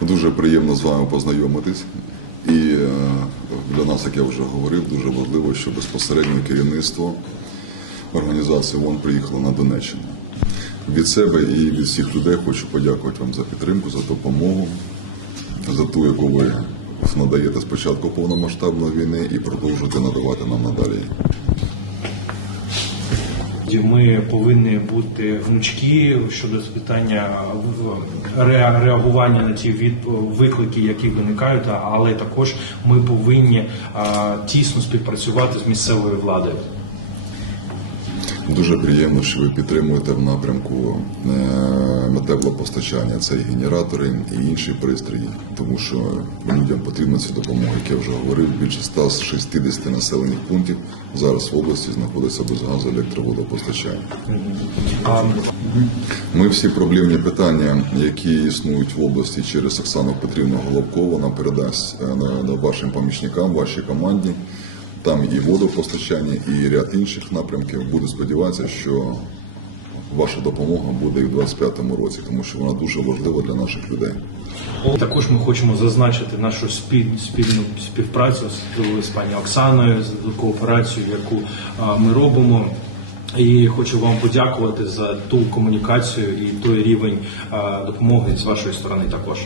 Дуже приємно з вами познайомитись. І е, для нас, як я вже говорив, дуже важливо, що безпосередньо керівництво організації ООН приїхало на Донеччину. Від себе і від всіх людей хочу подякувати вам за підтримку, за допомогу, за ту, яку ви надаєте спочатку повномасштабної війни і продовжуєте надавати нам надалі. Ми повинні бути гнучкі щодо питання ре- реагування на ті виклики, які виникають, але також ми повинні тісно співпрацювати з місцевою владою. Дуже приємно, що ви підтримуєте в напрямку е, теплопостачання. Це і генератори, і інші пристрої, тому що людям потрібна ця допомога, як я вже говорив. Більше 160 населених пунктів зараз в області знаходиться без газу електроводопостачання. Ми всі проблемні питання, які існують в області через Оксану Петрівну Головкову, вона передасть е, вашим помічникам, вашій команді. Там і водопостачання, і ряд інших напрямків. Буду сподіватися, що ваша допомога буде і в 2025 році, тому що вона дуже важлива для наших людей. Також ми хочемо зазначити нашу спіль- спільну співпрацю з, пані Оксаною, з кооперацію, яку ми робимо. І хочу вам подякувати за ту комунікацію і той рівень допомоги з вашої сторони також.